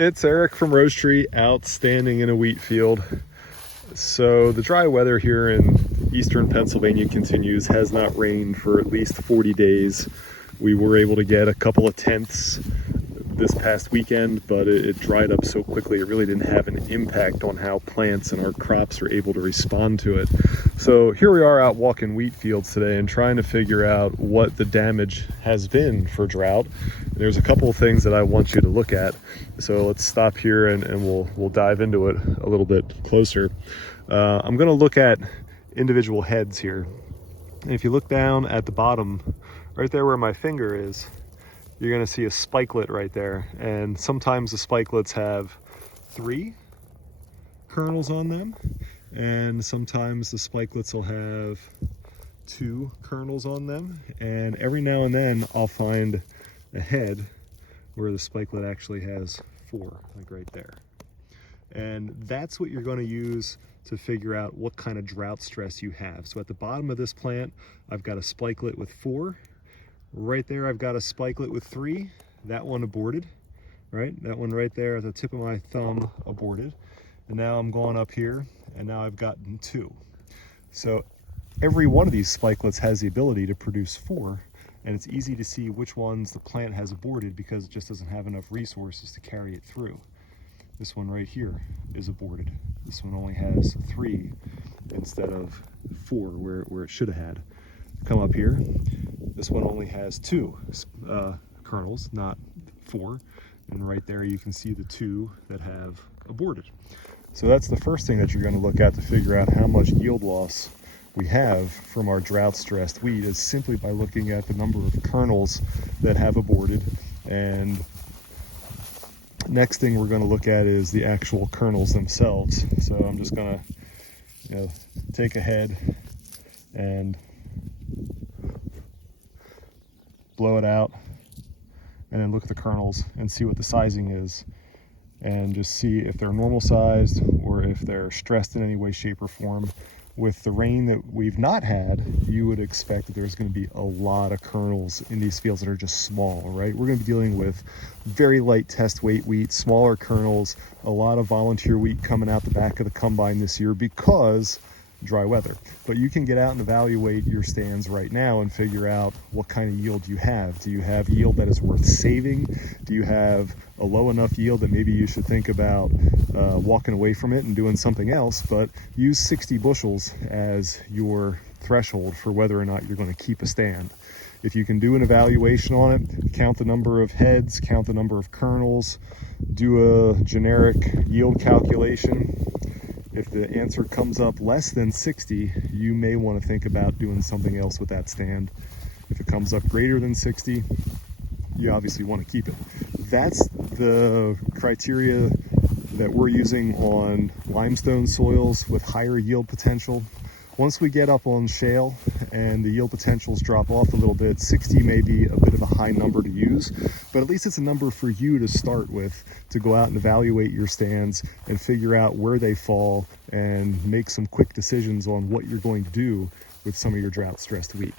It's Eric from Rosetree, outstanding in a wheat field. So the dry weather here in eastern Pennsylvania continues, has not rained for at least 40 days. We were able to get a couple of tenths this past weekend, but it dried up so quickly it really didn't have an impact on how plants and our crops are able to respond to it. So here we are out walking wheat fields today and trying to figure out what the damage has been for drought. There's a couple of things that I want you to look at. So let's stop here and we'll dive into it a little bit closer. I'm going to look at individual heads here. And if you look down at the bottom, right there where my finger is, you're going to see a spikelet right there. And sometimes the spikelets have 3 kernels on them, and sometimes the spikelets will have 2 kernels on them. And every now and then I'll find a head where the spikelet actually has 4, like right there. And that's what you're going to use to figure out what kind of drought stress you have. So at the bottom of this plant, I've got a spikelet with 4. Right there, I've got a spikelet with 3. That one aborted, right? That one right there at the tip of my thumb aborted. And now I'm going up here, and now I've gotten 2. So every one of these spikelets has the ability to produce 4, and it's easy to see which ones the plant has aborted because it just doesn't have enough resources to carry it through. This one right here is aborted. This one only has 3 instead of 4 where it should have had. Come up here. This one only has 2 kernels, not 4. And right there you can see the 2 that have aborted. So that's the first thing that you're going to look at to figure out how much yield loss we have from our drought-stressed wheat, is simply by looking at the number of kernels that have aborted. And next thing we're going to look at is the actual kernels themselves. So I'm just going to take a head and blow it out, and then look at the kernels and see what the sizing is, and just see if they're normal sized or if they're stressed in any way, shape, or form. With the rain that we've not had, you would expect that there's going to be a lot of kernels in these fields that are just small, right? We're going to be dealing with very light test weight wheat, smaller kernels, a lot of volunteer wheat coming out the back of the combine this year because dry weather. But you can get out and evaluate your stands right now and figure out what kind of yield you have. Do you have yield that is worth saving? Do you have a low enough yield that maybe you should think about walking away from it and doing something else? But use 60 bushels as your threshold for whether or not you're going to keep a stand. If you can do an evaluation on it, count the number of heads, count the number of kernels, do a generic yield calculation. If the answer comes up less than 60, you may want to think about doing something else with that stand. If it comes up greater than 60, you obviously want to keep it. That's the criteria that we're using on limestone soils with higher yield potential. Once we get up on shale and the yield potentials drop off a little bit, 60 may be a bit of a high number to use, but at least it's a number for you to start with, to go out and evaluate your stands and figure out where they fall and make some quick decisions on what you're going to do with some of your drought-stressed wheat.